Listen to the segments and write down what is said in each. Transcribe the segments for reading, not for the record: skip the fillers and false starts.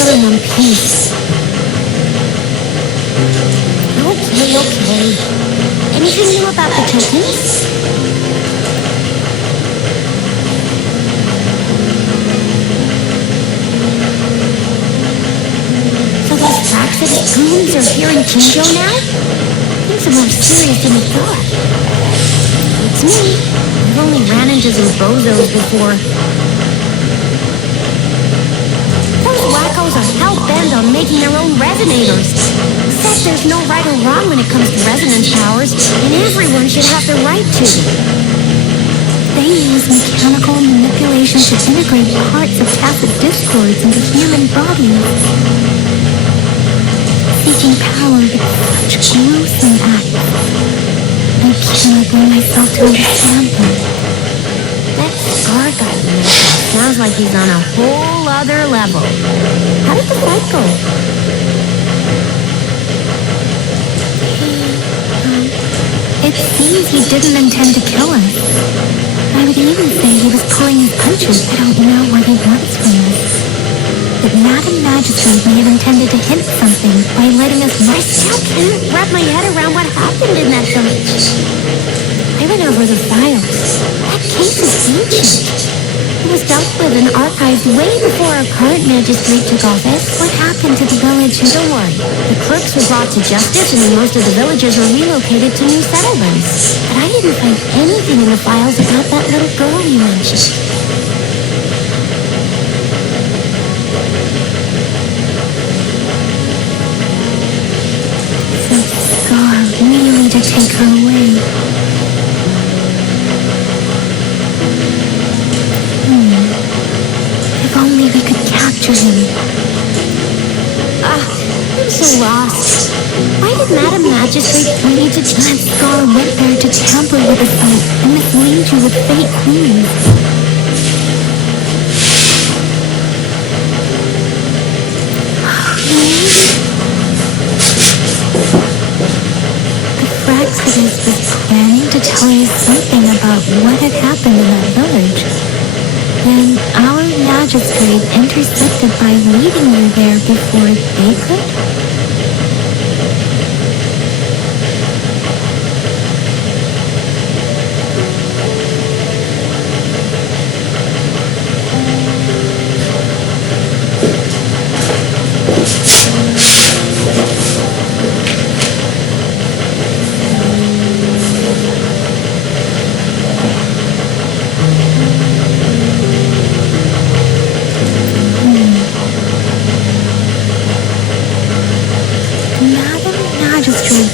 still in one piece. Okay. Anything new about the tokens? So those Praxis goons are here in Jinjo now? Things are more serious than we thought. It's me. I've only ran into some bozos before. Those wackos are hell-bent on making their own resonators. Except there's no right or wrong when it comes to resonance powers, and everyone should have the right to. They use mechanical manipulation to integrate parts of tacit discords into human bodies. Seeking power with such gruesome acts. I cannot bring myself to understand them. That Scar guy you mentioned sounds like he's on a whole other level. How did the fight go? It seems he didn't intend to kill us. I would even say he was pulling his punches. I don't know what he wants from us. But Madam Magistrate may have intended to hint something by letting us know. I still can't wrap my head around what happened in that village. I went over the files. That case is ancient. It was dealt with and archived way before our current magistrate took office. What happened to the village? Don't worry. The clerks were brought to justice and most of the villagers were relocated to new settlements. But I didn't find anything in the files about that little girl you mentioned. So Scar really did take her away. If only we could capture him. I'm so lost. Why did Madam Magistrate point you to That Scar went there to tamper with the fight and mislead you with fake clues. The Fraxidus was planning to tell you something about what had happened in that village. Then our magistrate intercepted by leading you there before they could?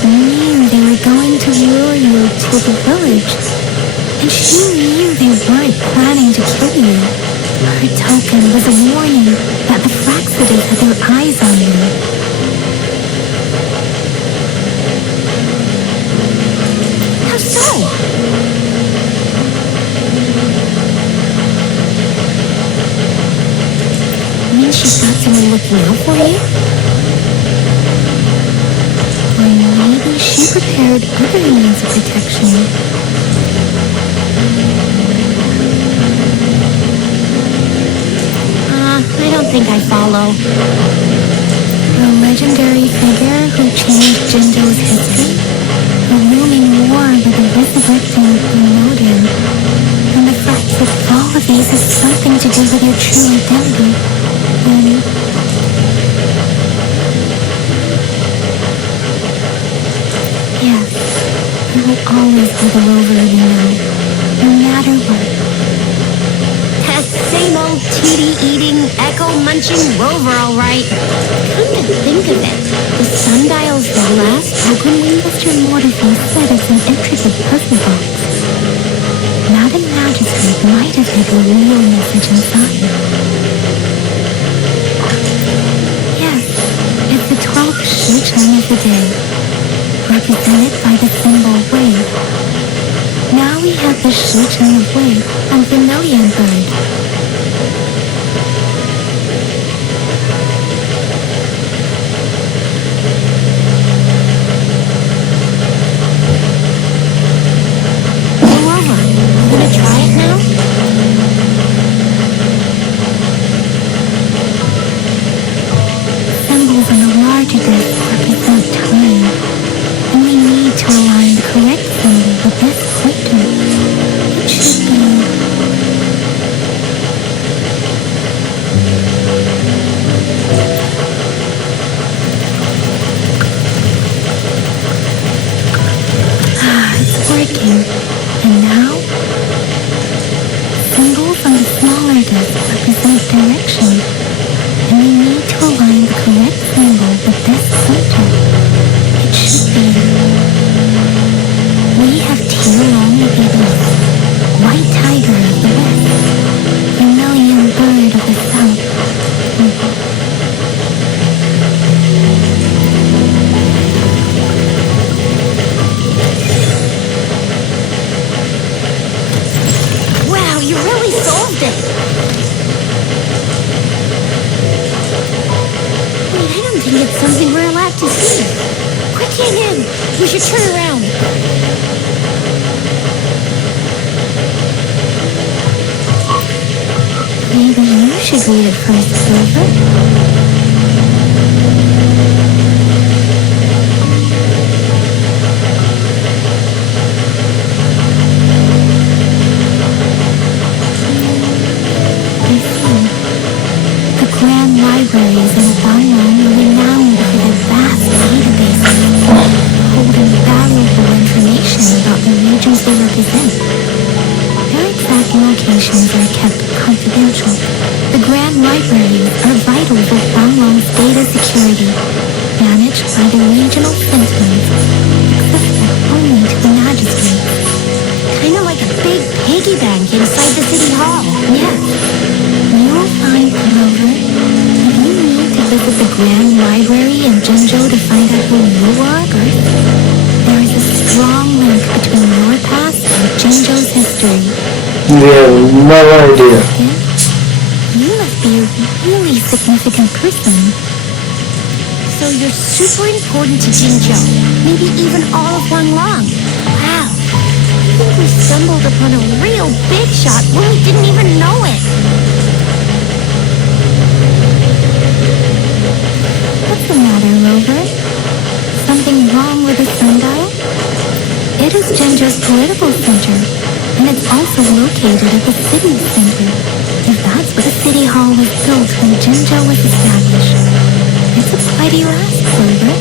Knew they were going to lure you to the village, and she knew they weren't planning to kill you. Her token was a warning that the Fraxidus had their eyes on you. How so? Means she's got someone looking out for you? Maybe she prepared other means of protection. I don't think I follow. The legendary figure who changed Jindo's history? The looming war with the resurrecting Primordial. And the fact that all of these has something to do with your true identity. And yes, I will always be the rover you know, no matter what. That same old titty-eating, echo-munching rover, all right. Come to think of it, the sundial's the last token Mr. Mortifield said it's an intricate puzzle box. Madam Magistrate might have had a real message inside. Yes, it's the 12th Shuchang of the day, represented by the symbol wave. Now we have the Shuchang of wave and Vermilion bird. working. And now, symbols on the smaller disc represent direction, and we need to align the correct symbol with this center. It should be. We have Tiarong of the east, white tiger of the west, vermilion bird of the south. Wow, you really solved it! Wait, I don't think it's something we're allowed to see. Quick, hang in! We should turn around. Maybe you should read it first, Silver. The grand libraries in Wuthering are renowned for their vast databases, holding valuable information about the regions they represent. Their exact locations are kept confidential. The grand libraries are vital for Wuthering's data security, managed by the regional sentinels, accessible only to the magistrates. Kind of like a big piggy bank inside the city hall. Yes. You'll find, Clover, if you need to visit the Grand Library in Jinhsi to find out who you are, there is a strong link between your past and Jinhsi's history. We have no idea. Second, you must be a really significant person. So you're super important to Jinhsi, maybe even all of Wuthering. Wow. I think we stumbled upon a real big shot when we didn't even know it. What's the matter, Rover? Something wrong with the sundial? It is Jinhsi's political center, and it's also located at the city center. If that's where the city hall was built when Jinhsi was established, it's a quite last, Rover.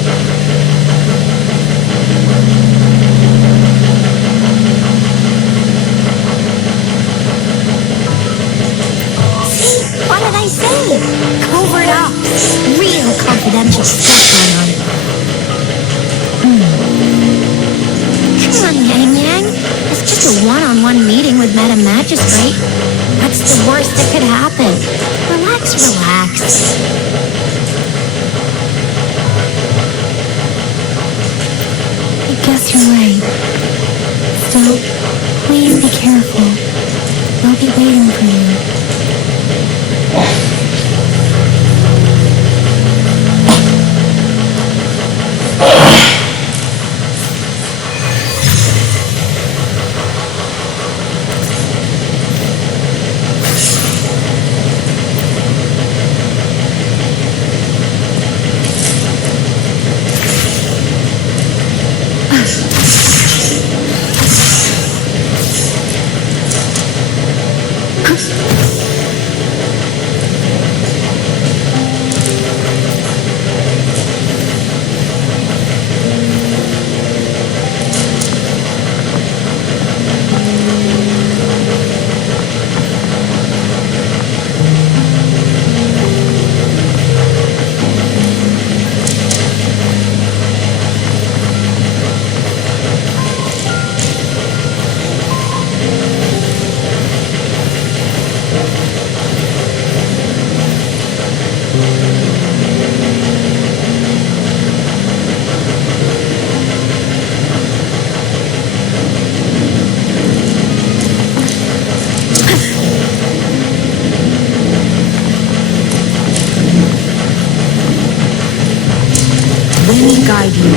What did I say? Covert ops. Real confidential stuff going on. Come on, Yang Yang. It's just a one-on-one meeting with Madam Magistrate. That's the worst that could happen. Relax, relax. I guess you're right. Still, please be careful. They'll be waiting for you. Let me guide you.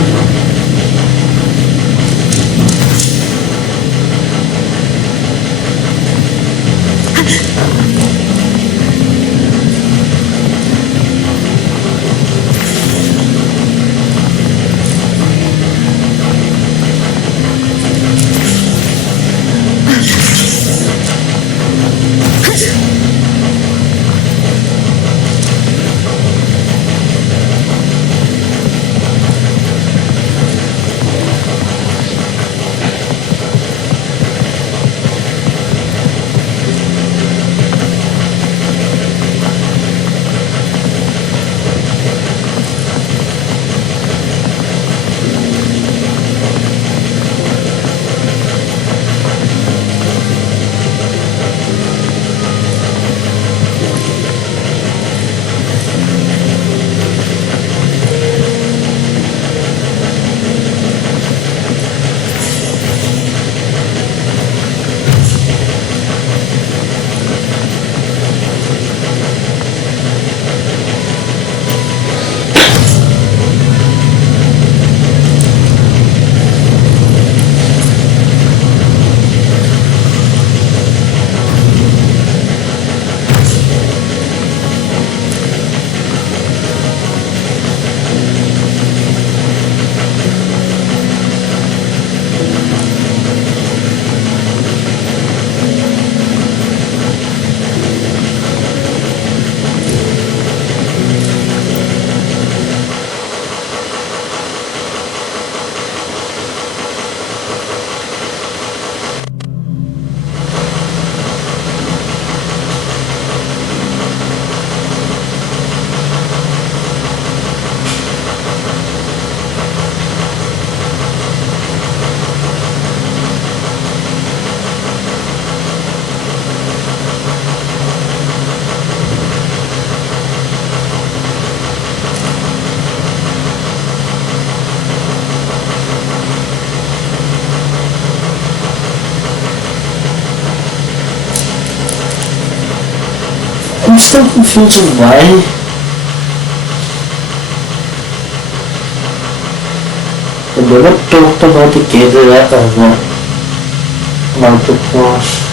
still confused with why. They never talked about the kids that ever. About the cross.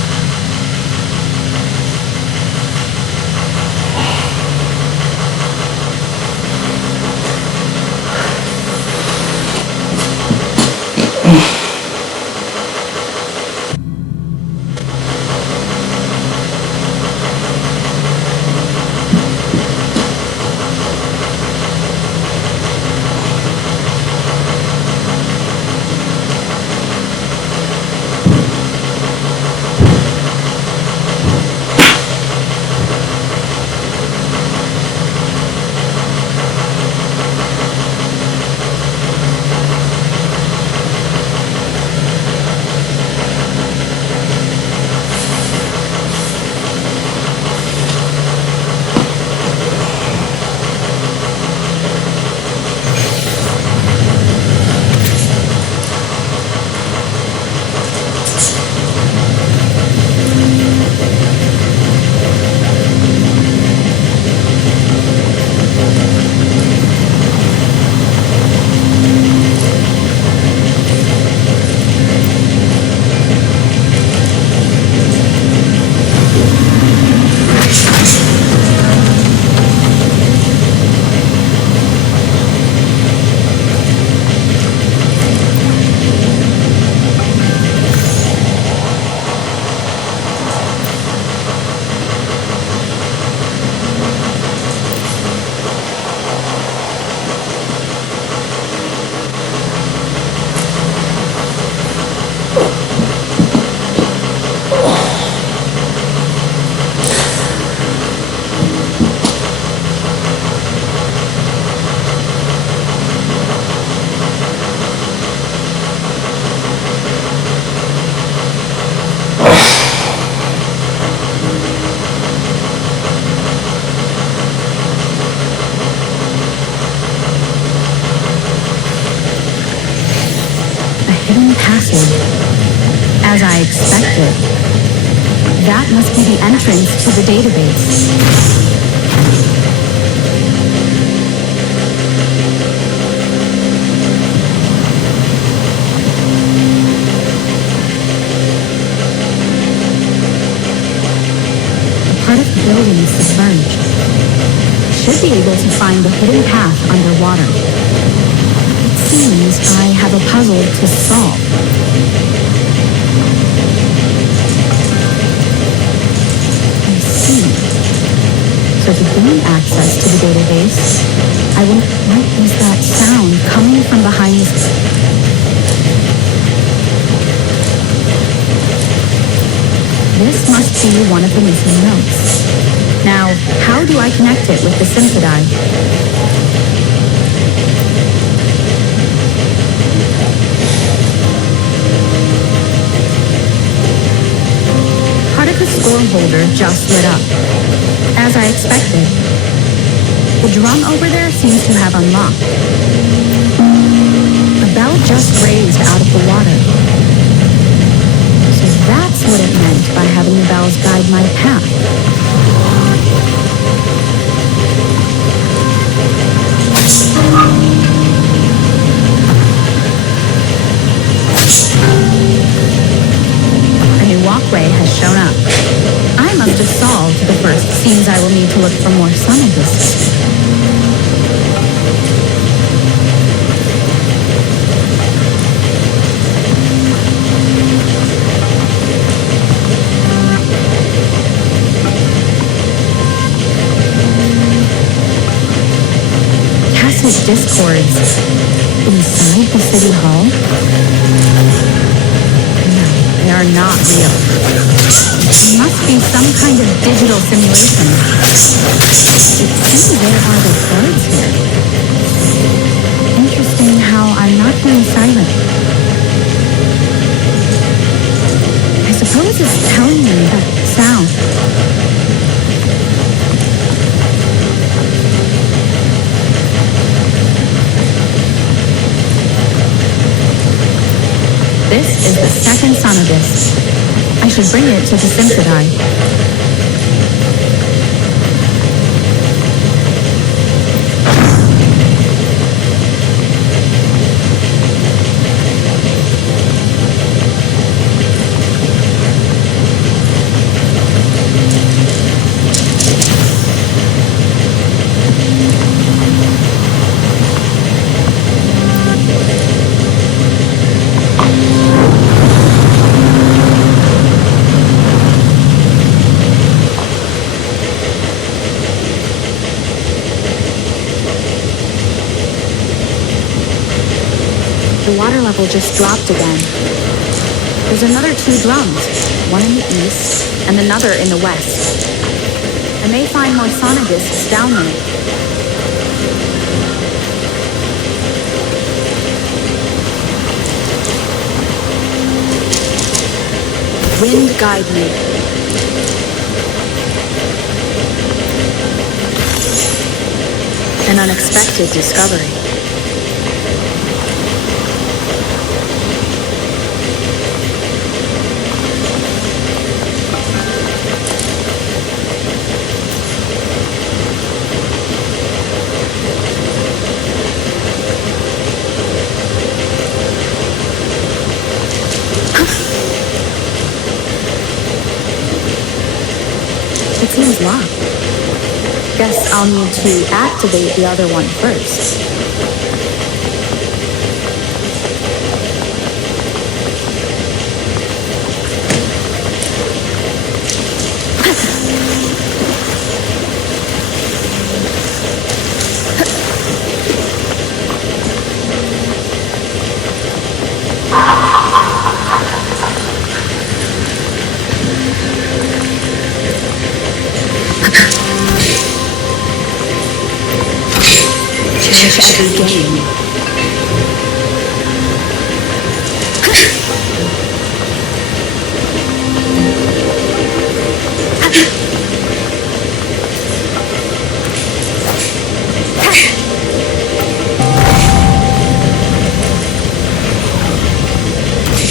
As I expected. That must be the entrance to the database. A part of the building is submerged. Should be able to find the hidden path underwater. It seems I have a puzzle to solve. So to gain access to the database, I will use that sound coming from behind this. This must be one of the missing notes. Now, how do I connect it with the Symphony? Part of the score holder just lit up. As I expected. The drum over there seems to have unlocked. A bell just raised out of the water. So that's what it meant by having the bells guide my path. A new walkway has shown up. I must have solved the first. Seems I will need to look for more scientists. Cass's discords inside the city hall? No, they are not real. It must be some kind of digital simulation. It seems there are the birds here. Interesting how I'm not hearing silent. I suppose it's telling me that sound. This is the second sonodisc. I should bring it to the Symphony. level just dropped again. There's another 2 drums, one in the east and another in the west. I may find more sonodiscs down there. Wind guide me. An unexpected discovery. It seems locked. Guess I'll need to activate the other one first. Every game.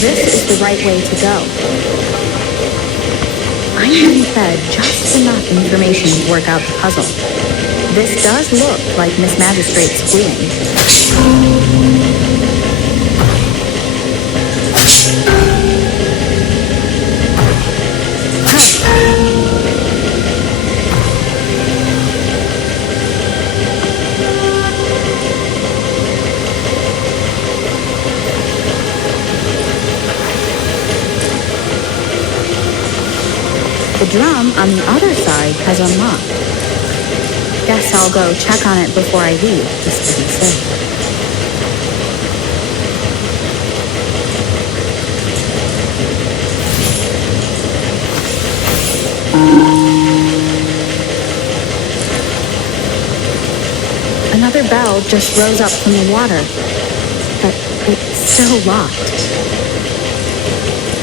This is the right way to go. I'm being fed just enough information to work out the puzzle. This does look like Miss Magistrate's doing. The drum on the other side has unlocked. Guess I'll go check on it before I leave, just to be safe. Another bell just rose up from the water, but it's still locked.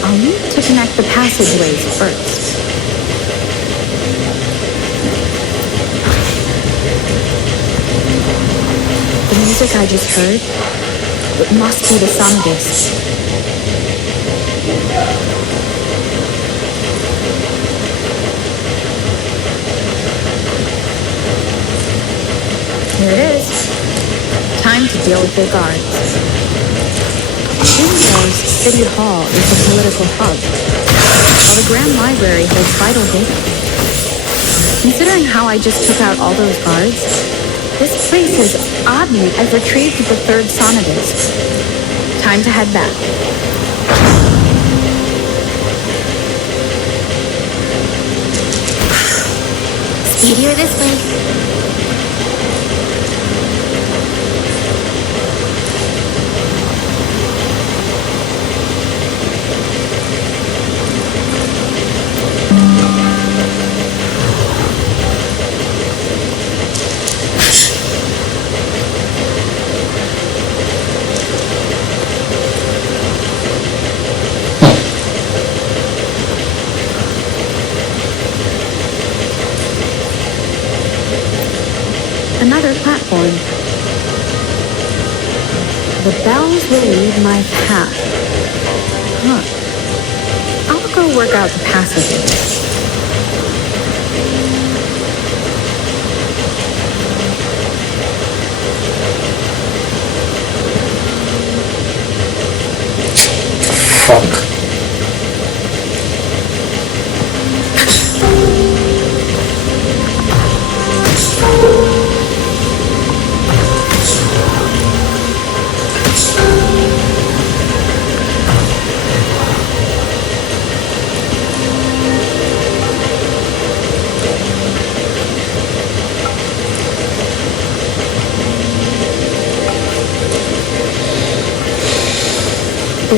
I'll need to connect the passageways first. The music I just heard, it must be the sonodist. Here it is. Time to deal with their guards. Jinhsi's City Hall is the political hub, while the Grand Library holds vital data. Considering how I just took out all those guards, this place is oddly, I've retrieved the 3rd sonodist. Time to head back. Speedier this way. Another platform. The bells will lead my path. I'll go work out the passages. Fuck.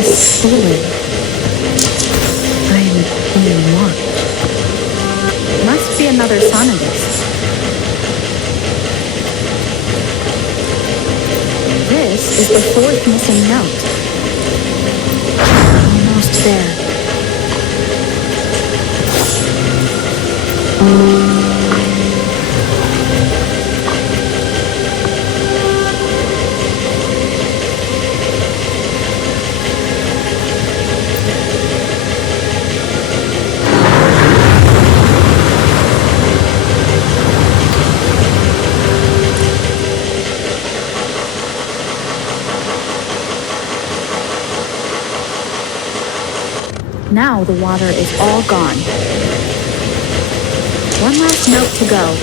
is stolen. I'm being watched. Must be another sonnegus. This is the fourth missing note. Almost there. Now the water is all gone. One last note to go.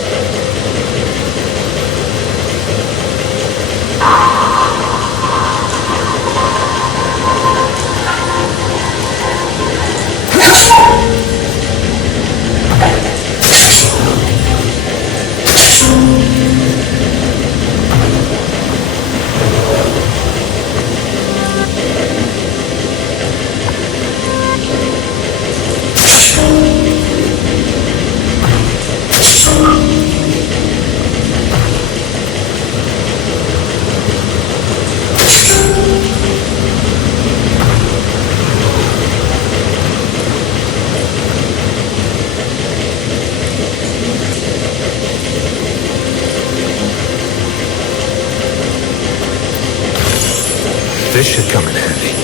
This should come in handy.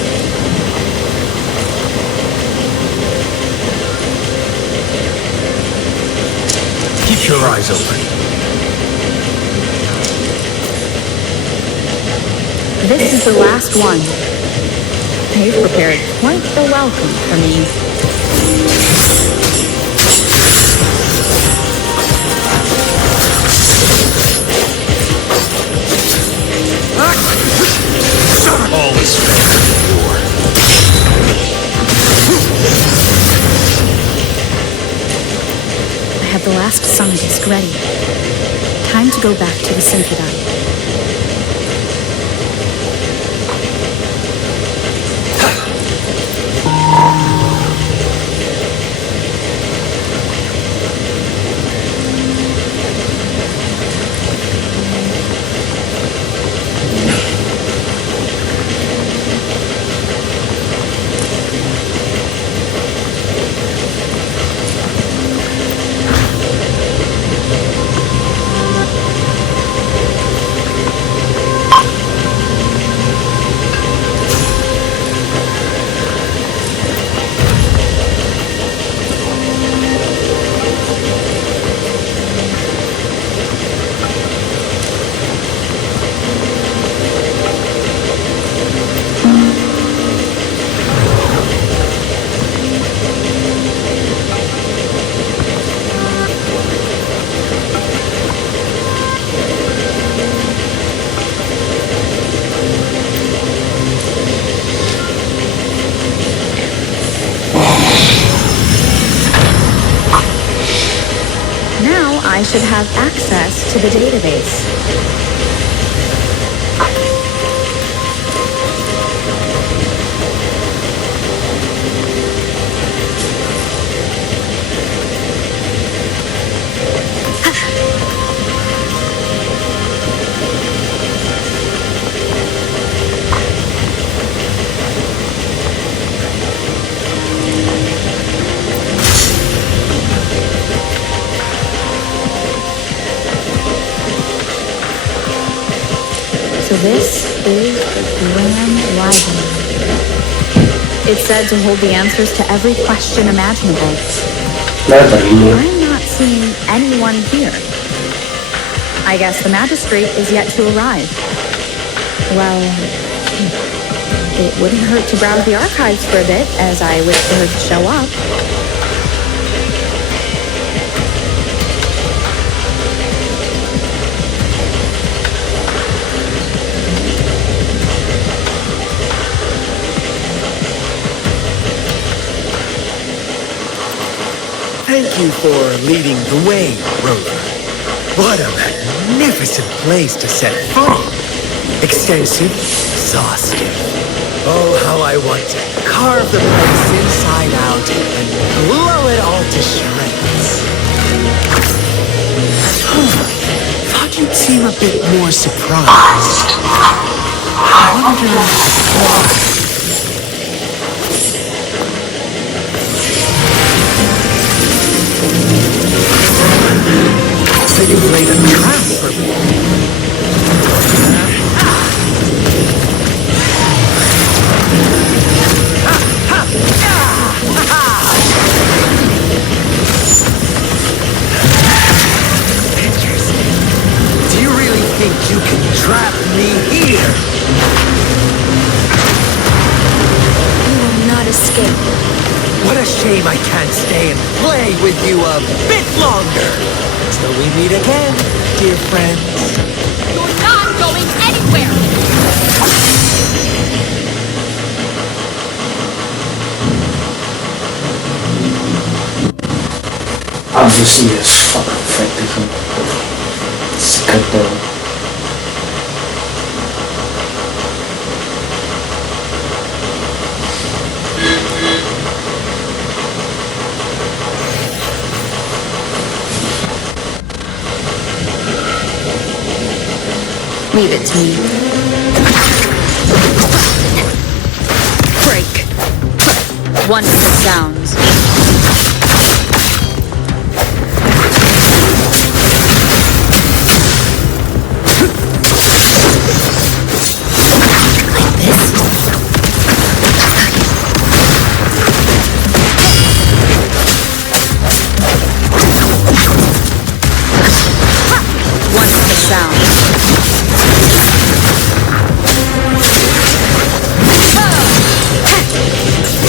Keep your eyes open. This is the last one. They've prepared quite the welcome for me. All is fair in war. I have the last sun disk ready. Time to go back to the Synthidine. I should have access to the database. So this is the Grand Library. It's said to hold the answers to every question imaginable. I'm not seeing anyone here. I guess the magistrate is yet to arrive. Well, it wouldn't hurt to browse the archives for a bit, as I wait for her to show up. Thank you for leading the way, Rover. What a magnificent place to set fun. Extensive, exhaustive. Oh, how I want to carve the place inside out and blow it all to shreds. Thought you'd seem a bit more surprised. I wonder why. So you've laid a trap for me. Do you really think you can trap me here? You will not escape. What a shame I can't stay and play with you a bit longer. Till we meet again, dear friends. You're not going anywhere! Obviously, it's fucking effective. It's good though. Leave it to me. Break. Wonderful sounds.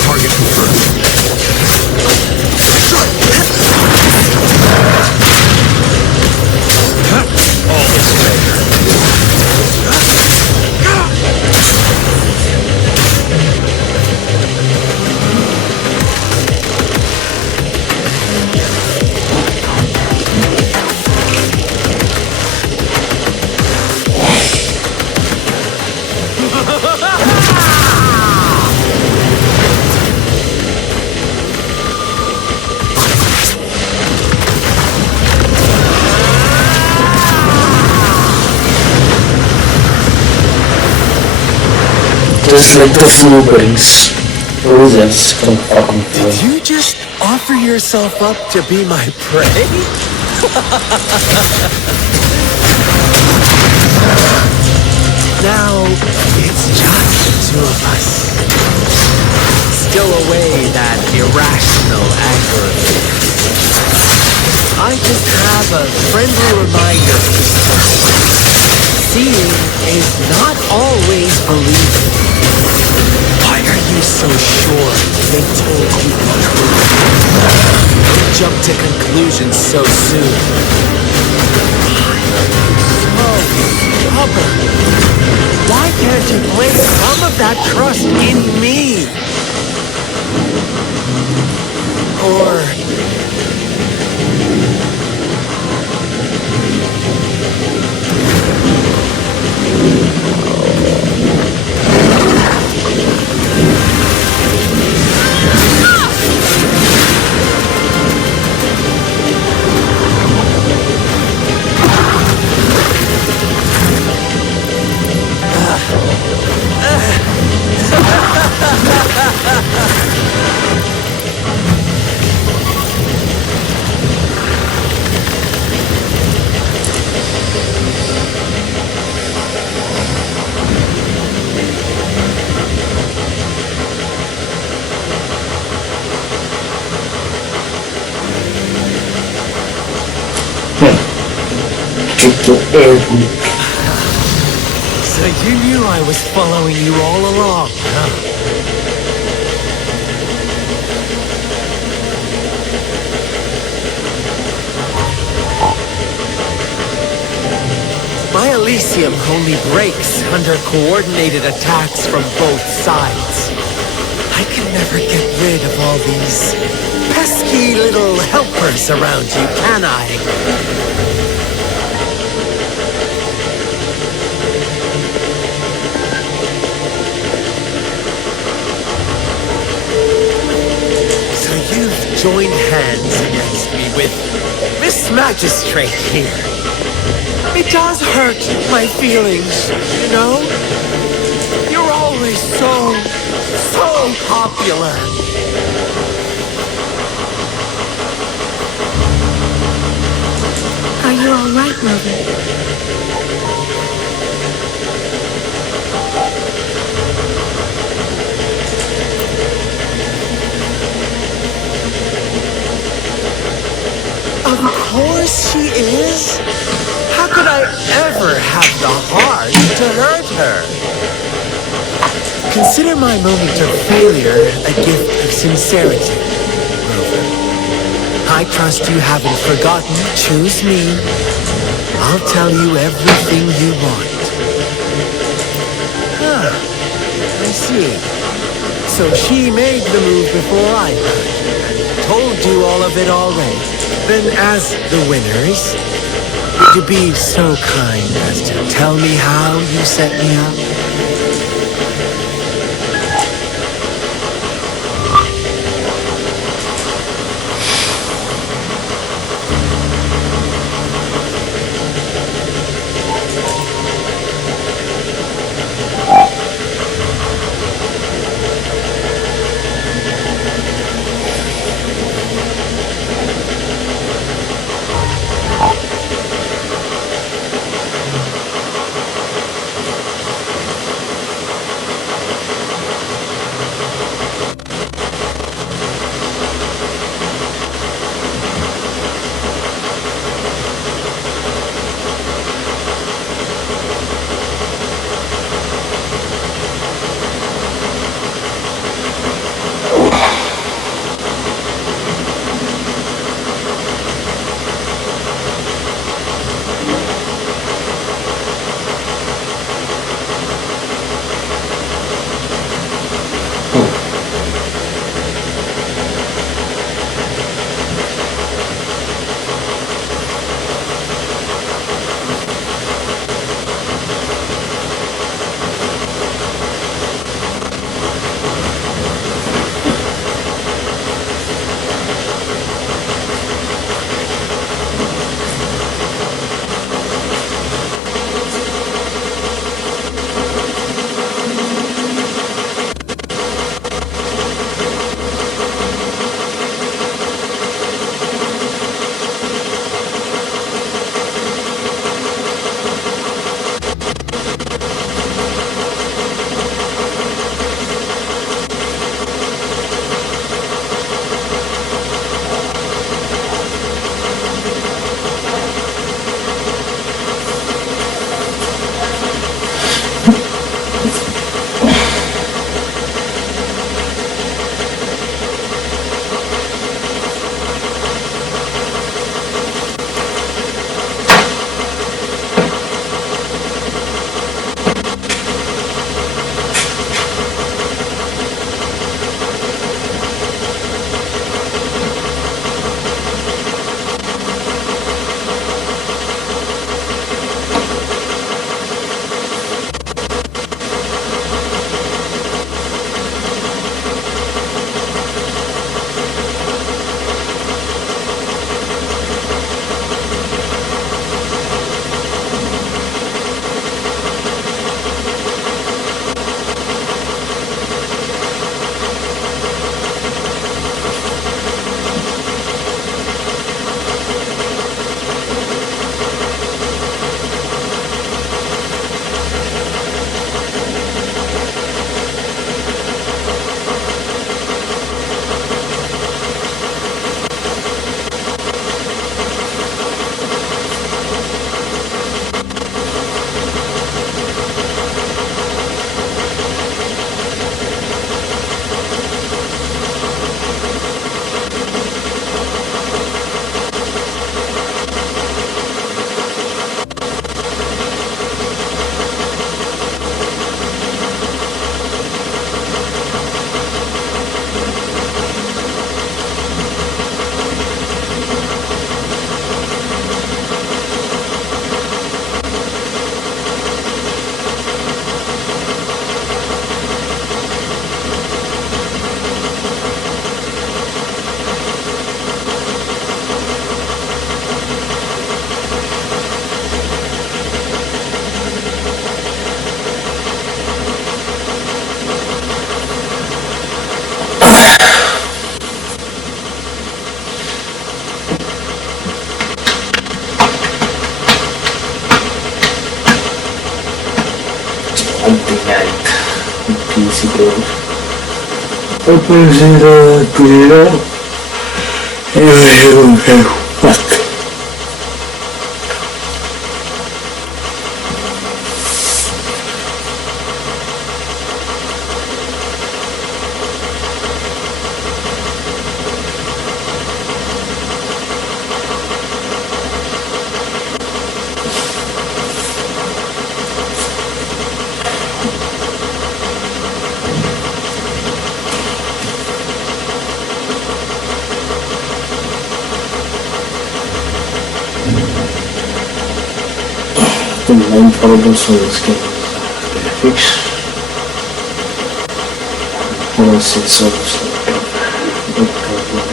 Target confirmed. All is fair. Just like the flu brings. Oh, that's gonna fucking Did kill. you just offer yourself up to be my prey? Now, it's just the two of us. Still away that irrational anger of yours. I just have a friendly reminder. Seeing is not always believing. Why are you so sure they told you the truth? Don't jump to conclusions so soon. So stubborn. Why can't you place some of that trust in me? Or So you knew I was following you all along, huh? My Elysium only breaks under coordinated attacks from both sides. I can never get rid of all these pesky little helpers around you, can I? joined hands against me with Miss Magistrate here. It does hurt my feelings, you know? You're always so popular. Are you all right, Rover? Of course she is. How could I ever have the heart to hurt her? Consider my moment of failure a gift of sincerity, Rover. I trust you haven't forgotten. Choose me. I'll tell you everything you want. I see. So she made the move before I could. Told you all of it already. Then as the winners, would you be so kind as to tell me how you set me up? que aparecerá la actividad y me un pato. The main problems of this game is graphics. Plus it's obviously big problem.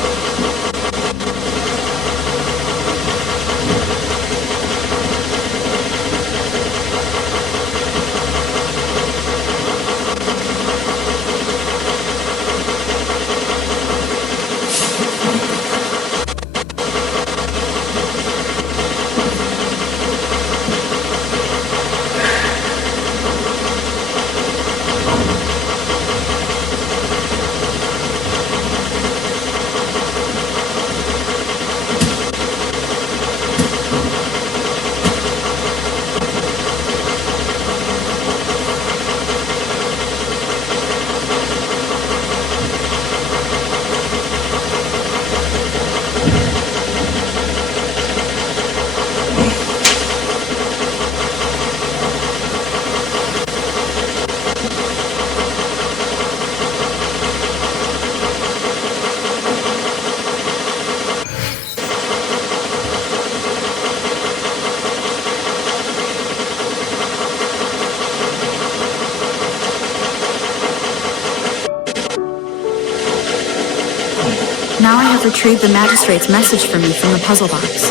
Now I have retrieved the magistrate's message for me from the puzzle box.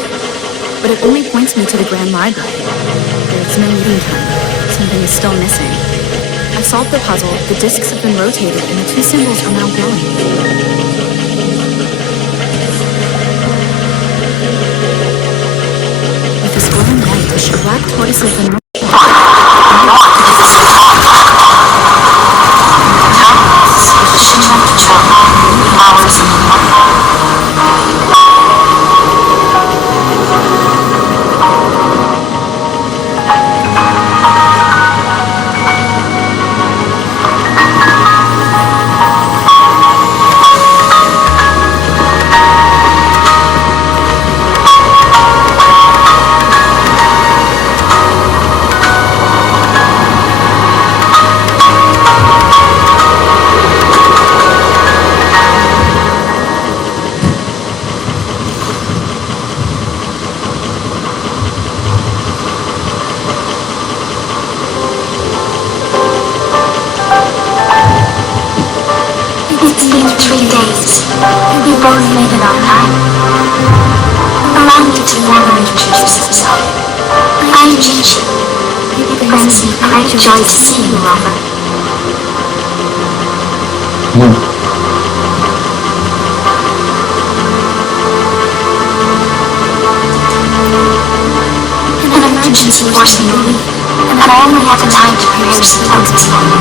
But it only points me to the Grand Library. There's no meeting time. Something is still missing. I've solved the puzzle, the discs have been rotated, and the two symbols are now glowing. With this glowing light, a black tortoise has been both made it on time. Allow me to formally introduce myself. I am Jinhsi. It brings me great joy to see you, lover. An emergency forced me to leave, and I only had the time to prepare some tokens for you.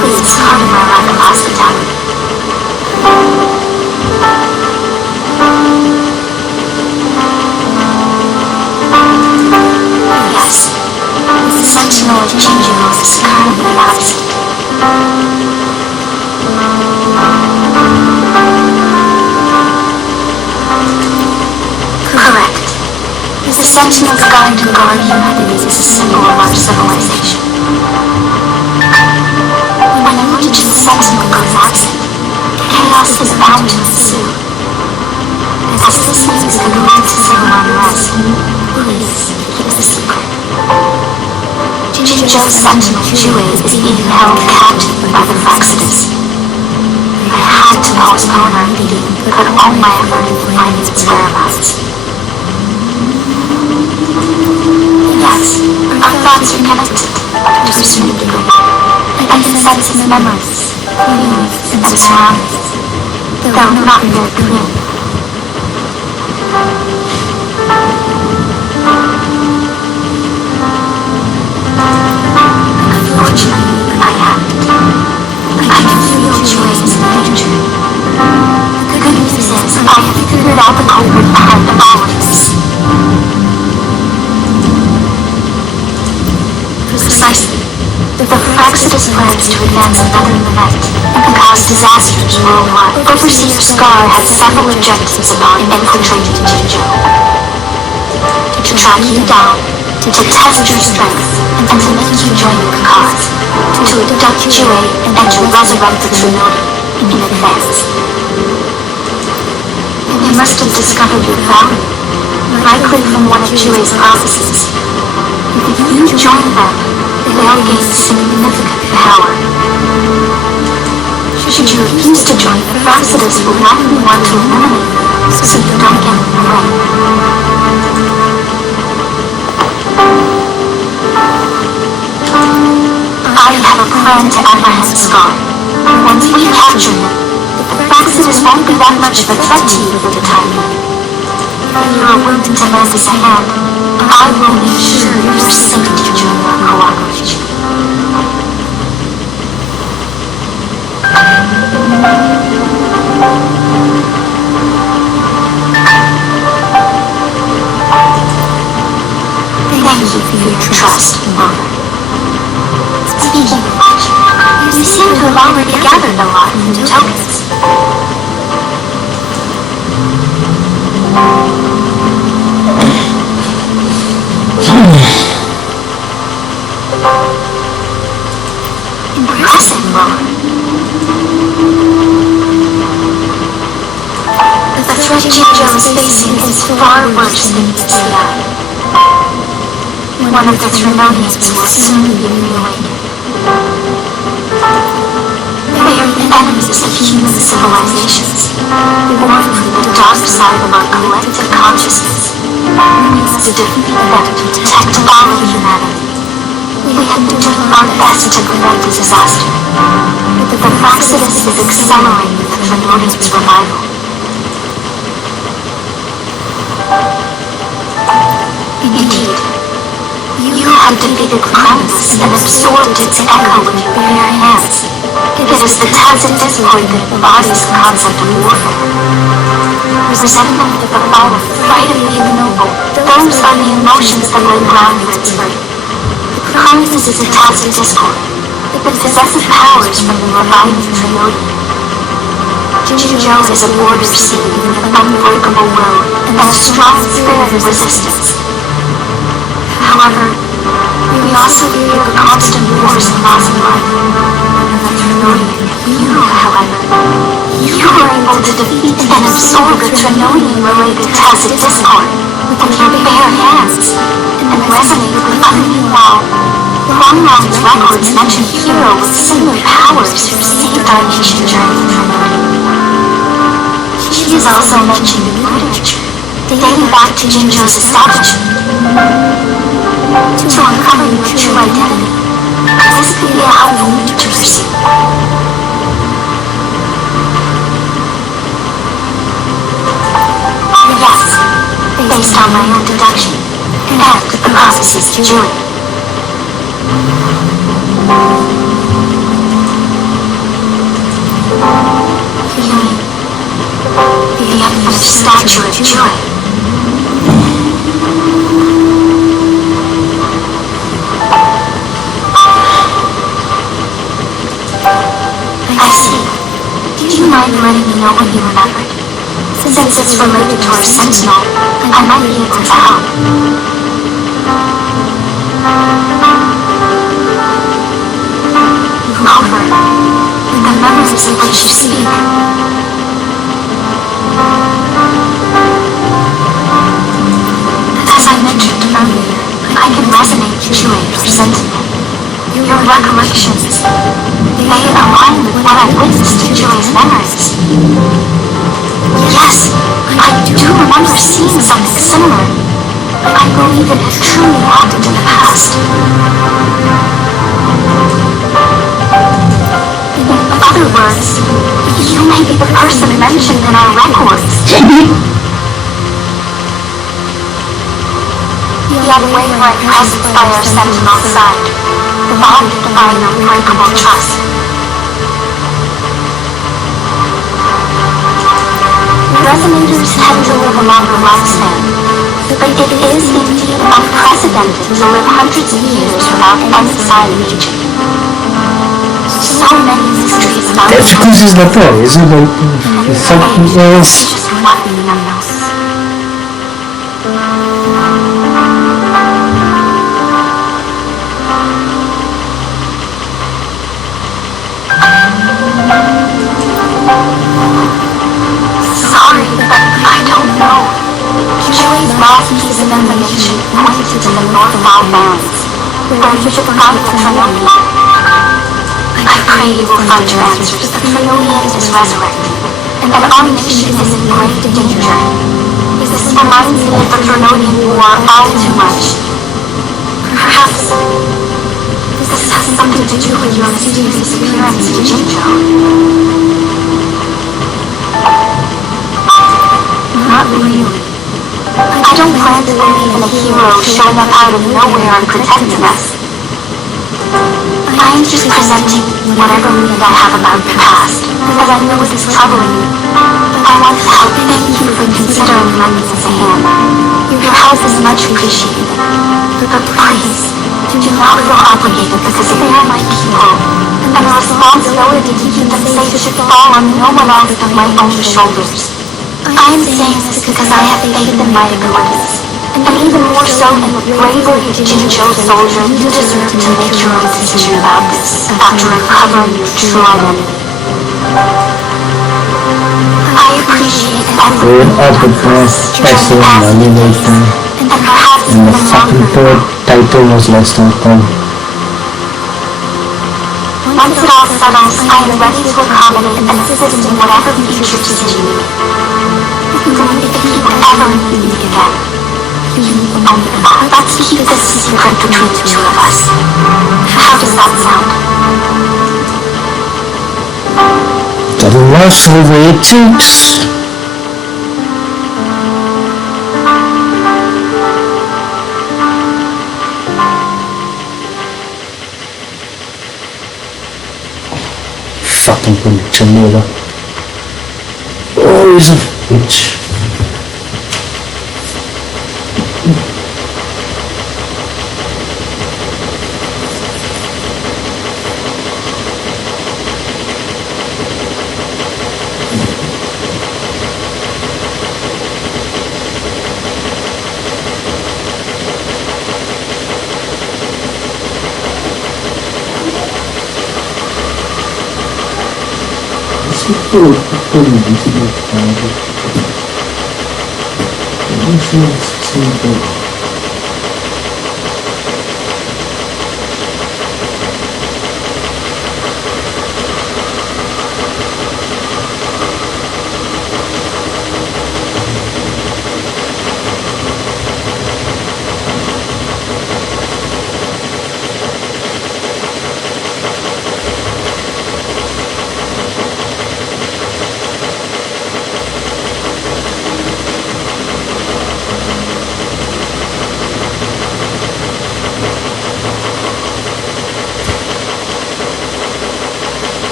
Please, pardon my lack of hospitality. Yes, the sentinel of Jinhsi is currently absent. Correct. The sentinel's guide and guardian is a symbol of our civilization. When the Legion sentinel goes absent, chaos is bound to ensue. As this means the lead to civil unrest, please keep the secret. Jinhsi's sentinel Jue is being held captive by the Exodus. I had to postpone our meeting and put all my effort into finding its whereabouts. Yes, our thoughts are connected to a certain degree. I can sense his memories, feelings, and surroundings, though not very clearly. Unfortunately, I haven't. I can feel Jinhsi's danger. The good news is I have figured out the culprit behind all of this. Precisely. The Fraxidus plans to advance another event and cause disasters worldwide. Overseer Scar had several objectives upon infiltrating Jinzhou. To track you down, to test your strength, and to make you join the cause. To abduct Jue and to resurrect the Trinity in advance. They must have discovered your value, likely from one of Jue's prophecies. If you join them, they'll gain significant power. Should you refuse to join, the Fraxidus will likely want to eliminate you, so you don't get in the way. I have a plan to apprehend Scar. Once we capture him, the Fraxidus won't be that much of a threat to you for the time being. If you are willing to lend us a hand, I will make sure you're safe to join our cooperation. Thank you for your trust, Mother. Speaking of which, you seem to have already gathered a lot of new tokens. Impressive, Mother. The threat Jinzhou is facing is far worse than meets the eye. One of the Trinonians will soon be reawakened. They are the enemies of human civilizations, born from the dark side of our collective consciousness. We must defeat them to protect all of humanity. We have been doing our best to prevent the disaster, but the Fraxidus is accelerating the Trinonians' revival. Indeed, you have defeated Krampus and absorbed its echo with your bare hands. It is the tacit discord that embodies the concept of warfare. Resentment of the fallen, fright of the ignoble, those are the emotions that lay ground for its birth. Krampus is a tacit discord that possesses powers from the reviving Trinity. Jinzhou is a border city with an unbreakable will and a strong spirit of resistance. However, we also fear the constant wars and loss of life. You, however, you were able to defeat and absorb the Trinonian-related tacit discord with your bare hands and resonate with unmeanwhile. Huanglang's records mention a hero with similar powers who saved our nation during the Trinity. She is also mentioned in literature, dating back to Jinzhou's establishment. To uncover your true identity, this could be a helpful route to pursue. Yes, based on my own deduction, and the prophecies of Julie. You mean the unfinished statue of Julie? I see. Do you mind letting me know what you remembered? Since it's related to our sentinel, I might be able to help. However, the memories of which you speak. As I mentioned earlier, I can resonate with your sentinel. Your recollections, they align with what I witnessed in Julie's memories. Yes, I do remember seeing something similar. I believe it has truly happened in the past. In other words, you may be the person mentioned in our records. The unwavering presence by our sentinel's side, bonded by an unbreakable trust. Fascinators tend to live a longer lifespan, but it is indeed unprecedented to live hundreds of years without any sign of aging. So many mysteries about That's because he's not there, isn't it? Like, something else. just one thing else. Sorry, but I don't know. Joey's last piece of information pointed to the North Bow Lands, where you should find the Trinonian. I pray you will find your answers. The Trinonian is resurrected, and our nation is in grave danger. This reminds me of the Trinonian War all too much. Perhaps this has something to do with your mysterious appearance in Jinzhou. Not really. I don't plan to believe in a hero showing up out of nowhere and protecting us. I am just presenting whatever lead I have about the past, because I know it's troubling you. I want to help. Thank you for considering lending us a hand. Your help is much appreciated. But please, do not feel obligated, because they are my people, and the responsibility to keep them safe should fall on no one else but my own shoulders. I am saying this because I have faith in my abilities, and even more so in the bravery of Jinzhou soldier. You deserve to make your own decision about this after recovering your true identity. I appreciate Going up with excellent animation, and perhaps and the even fucking longer. third title was last time. Once it all settles, I am ready to accommodate and assist in whatever future sees you. If you ever need me again, let's keep this secret between the two of us. How does that sound? That was the way it takes. Fucking controller. Oh, he's a bitch.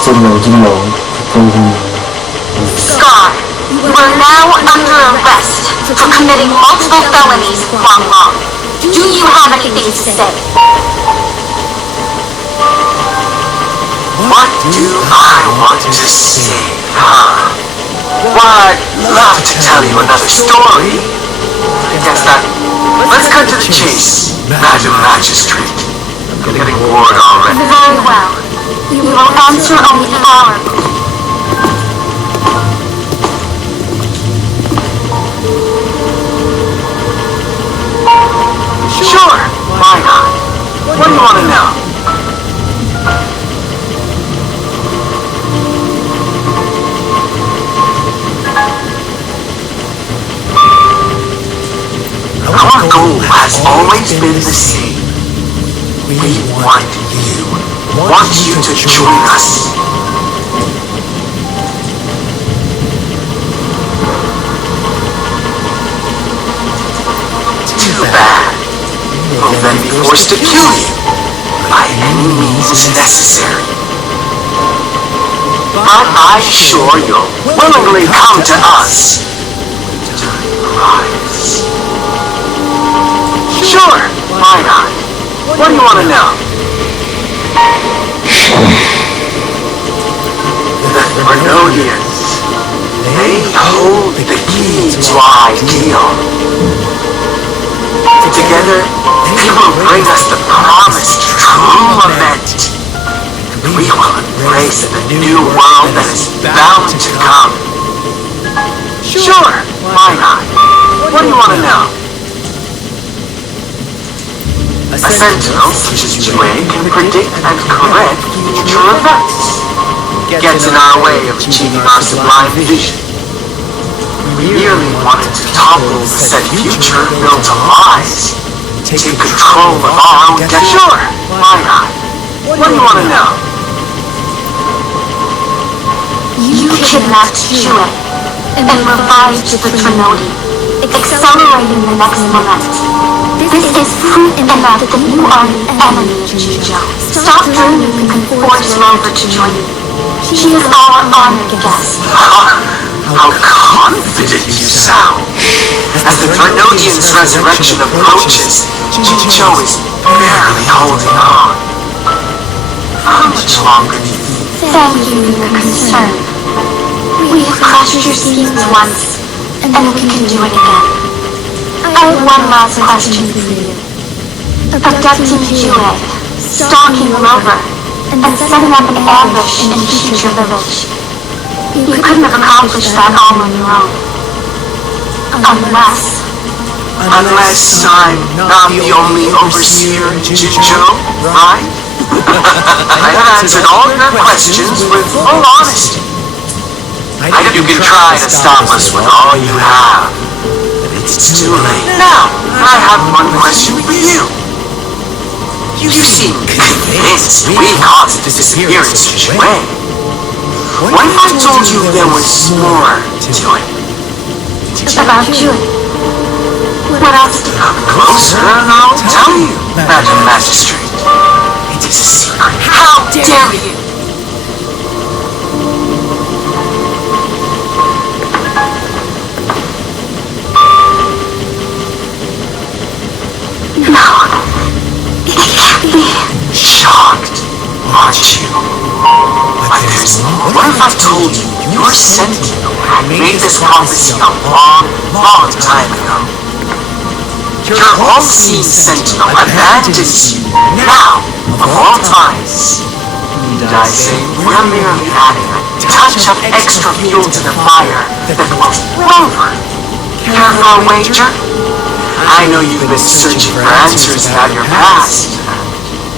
Still loading low. Scar, you are now under arrest for committing multiple felonies in Guanglong. Do you have anything to say? What do I want to say, huh? Why, I'd love to tell you another story. Guess that. Let's cut to the chase, Madam Magistrate. I'm getting bored already. Very well. You will answer only our. Sure, why not? What do you want to know? has always been the same. We want you to join us. Too bad. We'll then be forced to kill you by any means necessary. But I'm sure you'll willingly come to us during the rise. Sure, why not? What do you want to know? The Grenodians, they hold the key to our ideal. Together, they will bring us the promised true lament. We will embrace the new world that is bound to come. Sure, why not? What do you want to know? A sentinel such as Jinhsi can predict and correct future events. Gets in our way of achieving our sublime vision. We merely wanted to topple the said future built on lies. Take control of our own destiny. Sure, why not? What do you want to know? You kidnapped Jinhsi and revived the Trinodi, accelerating the next moment. This is proof enough that you are the enemy of Jinhsi. Stop dreaming you can force Rover to join you. She is our honored guest. How confident you sound! As the Trinodian's resurrection approaches, Jinhsi is barely holding on. How much longer do you think? Thank you for your concern. We have crushed your schemes once, and we can do it again. I have one last question for you. Abducting Jinhsi, stalking Rover, and setting up an ambush in future village. You couldn't have accomplished that all on your own. Unless I'm not the only overseer in Jinhsi, right? I have answered all your questions with full honesty. You can try to stop us with all you have, but it's too late. Now, I have one question for you. You seem convinced we caused the disappearance of Jinhsi. What if I told you there was more to it? about Jinhsi. What else do you Come closer and I'll tell you, Madam Magistrate. It is a secret. How dare you? No. It can't be. Shocked, aren't you? But there's more. What if I told you your sentinel had made this prophecy a long, long time ago? Your all-seeing sentinel abandons you now, of all times. Did I say we're merely adding a touch of extra fuel to the fire that will Rover? Care for a wager? I know you've been searching for answers about your past.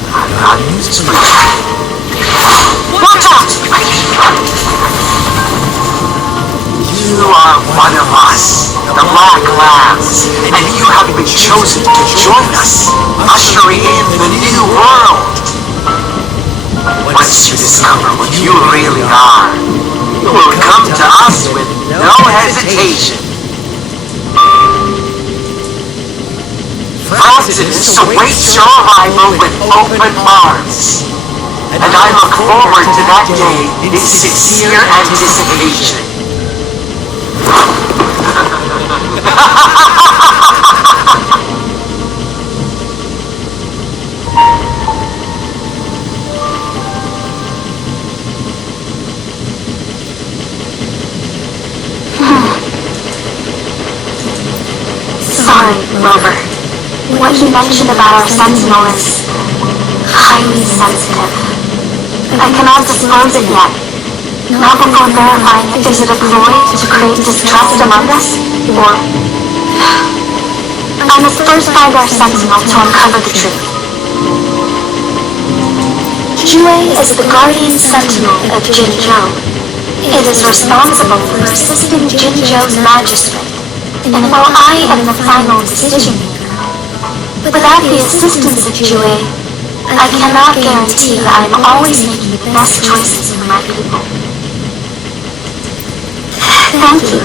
I've got news for you. Watch out! You are one of us, the Black Labs, and you have been chosen to join us, ushering in the new world. Once you discover what you really are, you will come to us with no hesitation. Francis awaits your arrival with open arms, and I look forward to that day in sincere anticipation. Sorry, Rover. What you mentioned about our sentinel is highly sensitive. I cannot disclose it yet. Not before verifying if there's a ploy to create distrust among us, or... I must first find our sentinel to uncover the truth. Jinhsi is the guardian sentinel of Jinzhou. It is responsible for assisting Jinzhou's magistrate, and while I am the final decision maker, Without the assistance of Jue, I cannot guarantee that I am always making the best choices for my people. Thank you.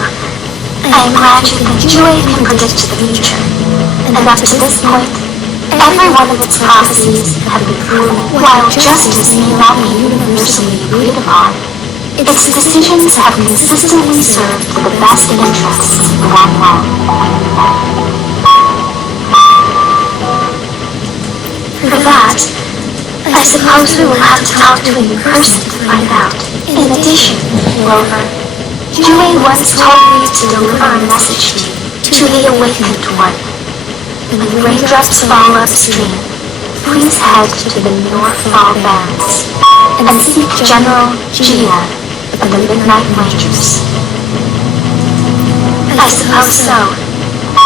I am glad you think Jue can predict the future, and up to this point, every one of its prophecies have been proven. While justice may not be universally agreed upon, its decisions have consistently served the best interests of the long run. For that, I suppose we will have to talk to him in person to find out. In addition, Rover, Jue once told me to deliver a message to the awakened one. When the raindrops fall upstream, please head to the Northfall Bands and seek General Jia of the Midnight Rangers. I suppose so.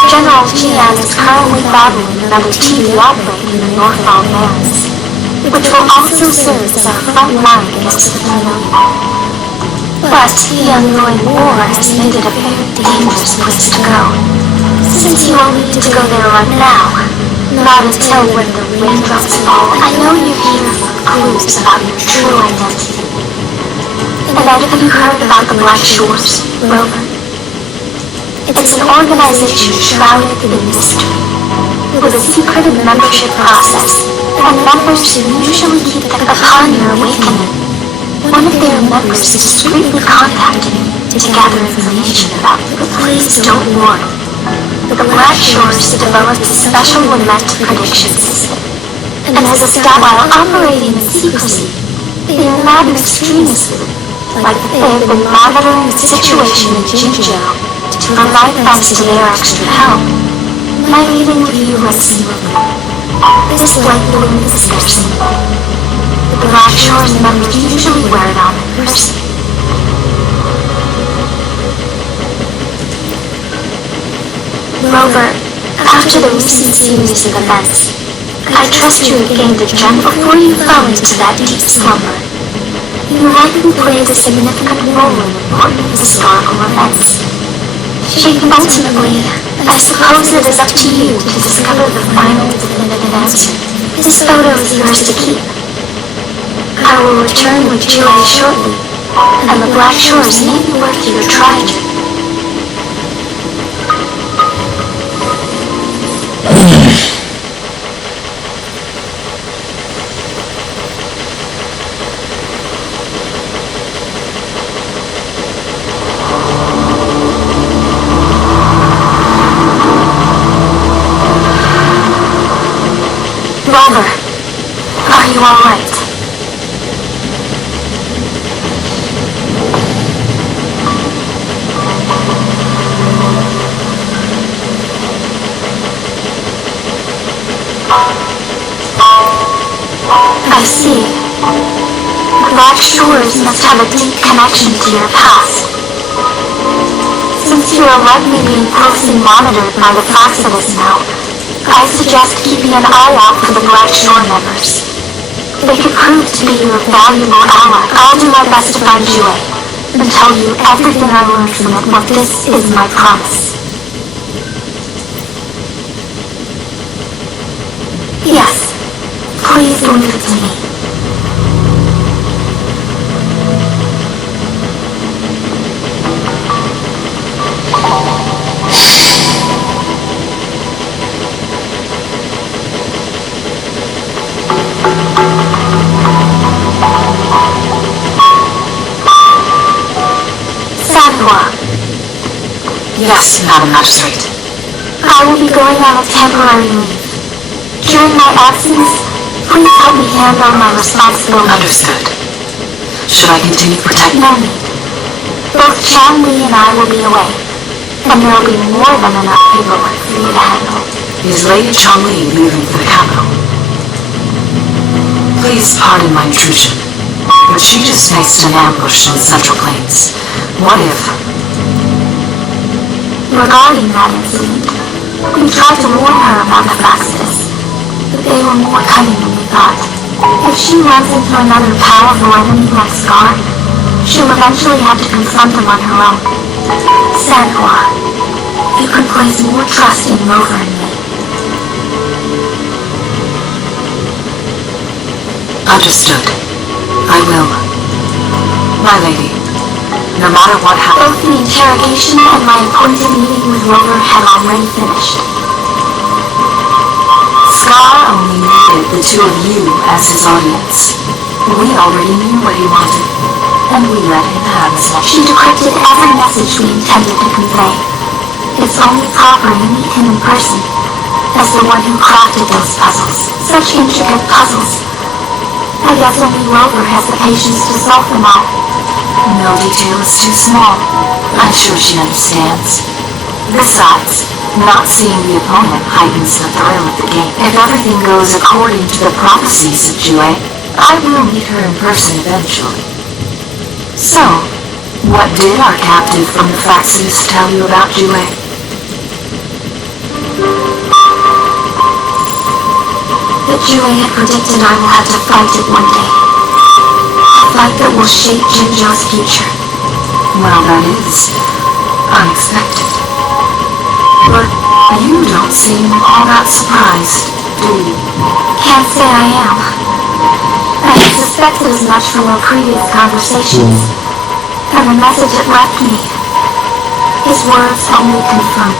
General Jian is currently battling another TV outbreak in the Northfall Bands, which will also serve as our front line against the familiar. But the ongoing war has made it a very dangerous place to go, since you will need to go there right now, not until when the raindrops fall. I know you hear clues about your true identity. And have you heard about the Black Shores, Rover? It's an organization shrouded in mystery, with a secret membership process, and members usually keep them upon your awakening. One of their members discreetly contacted me to gather information about you. But please don't worry. The Black Shores developed a special lament prediction system, and has established while operating in secrecy. They are not an extremist group, like they have been monitoring the situation in Jinhsi to provide thanks to their extra help. My meeting with you went smoothly. This light bloom is their symbol. The Black Shores members usually wear it on in person. Rover, after the recent series of events, I trust you have gained a gem before you fell into that deep slumber. You likely played a significant role in important historical events. Ultimately, I suppose it is up to you to discover the final definitive answer. This photo is yours to keep. I will return with Jue shortly, and the Black Shores may be worth your trying. Rover, are you all right? I see. Black Shores must have a deep connection to your past. Since you are likely being closely monitored by the Placidus now, I suggest keeping an eye out for the Black Shore members. They could prove to be your valuable ally. I'll do my best to find Jue and tell you everything I learned from it, but this is my promise. Yes, please leave it to me. Yes, Madam Magistrate. I will be going on a temporary leave. During my absence, please help me handle my responsibilities. Understood. Should I continue protecting? No need. Both Changli and I will be away, and there will be more than enough paperwork for you to handle. Is Lady Changli leaving for the capital? Please pardon my intrusion, but she just faced an ambush in the Central Plains. What if... Regarding that incident, we tried to warn her about the Placidus, but they were more cunning than we thought. If she runs into another powerful enemy like Scar, she'll eventually have to confront them on her own. Sanhua, you can place more trust in Rover and me. Understood. I will. My lady, no matter what happens... Both the interrogation and my appointed meeting with Rover had already finished. Scar only needed the two of you as his audience. We already knew what he wanted, and we let him have as much. She decrypted every message we intended to convey. It's only proper you meet him in person, as the one who crafted those puzzles. Such intricate puzzles. I guess only Rover has the patience to solve them all. No detail is too small. I'm sure she understands. Besides, not seeing the opponent heightens the thrill of the game. If everything goes according to the prophecies of Jue, I will meet her in person eventually. So, what did our captive from the Fraxidus tell you about Jue? That Jue had predicted I will have to fight it one day. A fight that will shape Jinzhou's future. Well, that is unexpected. But you don't seem all that surprised, do you? Can't say I am. I had suspected as much from our previous conversations, and the message it left me. His words only confirmed.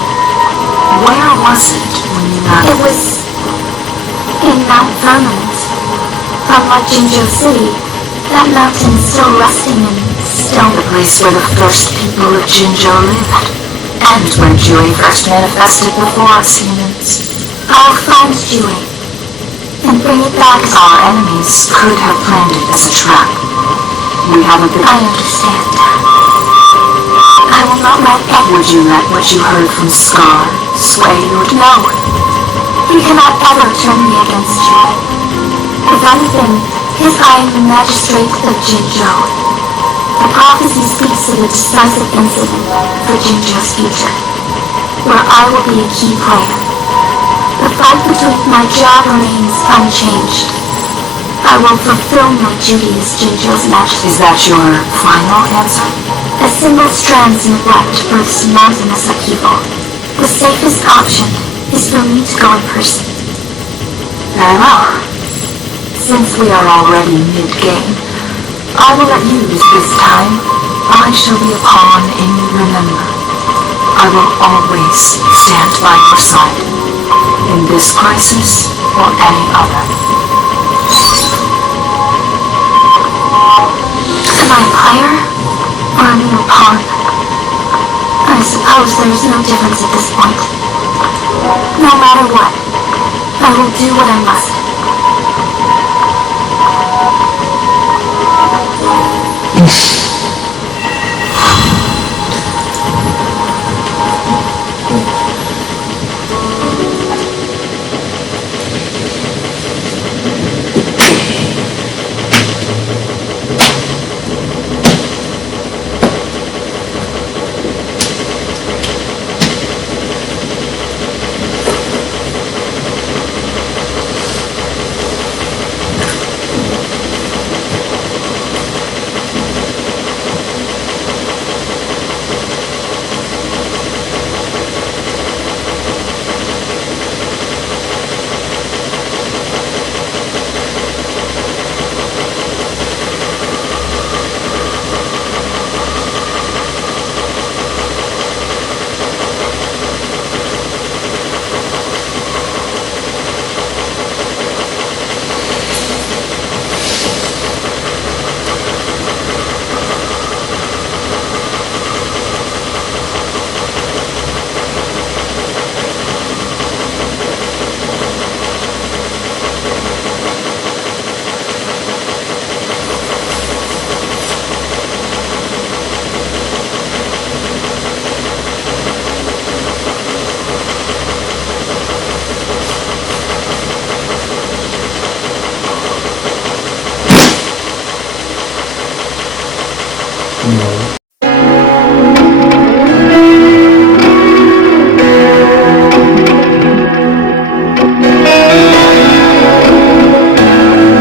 Where was it when you left? It was in Mount Firmament. Unlike Jinzhou City, that mountain is still resting and still The place where the first people of Jinzhou lived, and where Jue first manifested before us humans. I'll find Jue and bring it back. Our enemies could have planned it as a trap. We have a bit... I understand. I will not let Would you let what you heard from Scar sway your... No. He cannot ever turn me against Jue. If anything, I am the magistrate of Jinzhou. The prophecy speaks of a decisive incident for Jinzhou's future, where I will be a key player. The fight between my job remains unchanged. I will fulfill my duty as Jinzhou's majesty. Is that your final answer? A single strand's neglect births mountainous upheaval. The safest option is for me to go in person. Very well. Since we are already mid-game, I will let you use this time. I shall be a pawn in remember. I will always stand by your side, in this crisis or any other. Am I a player or a mere pawn? I suppose there is no difference at this point. No matter what, I will do what I must. No.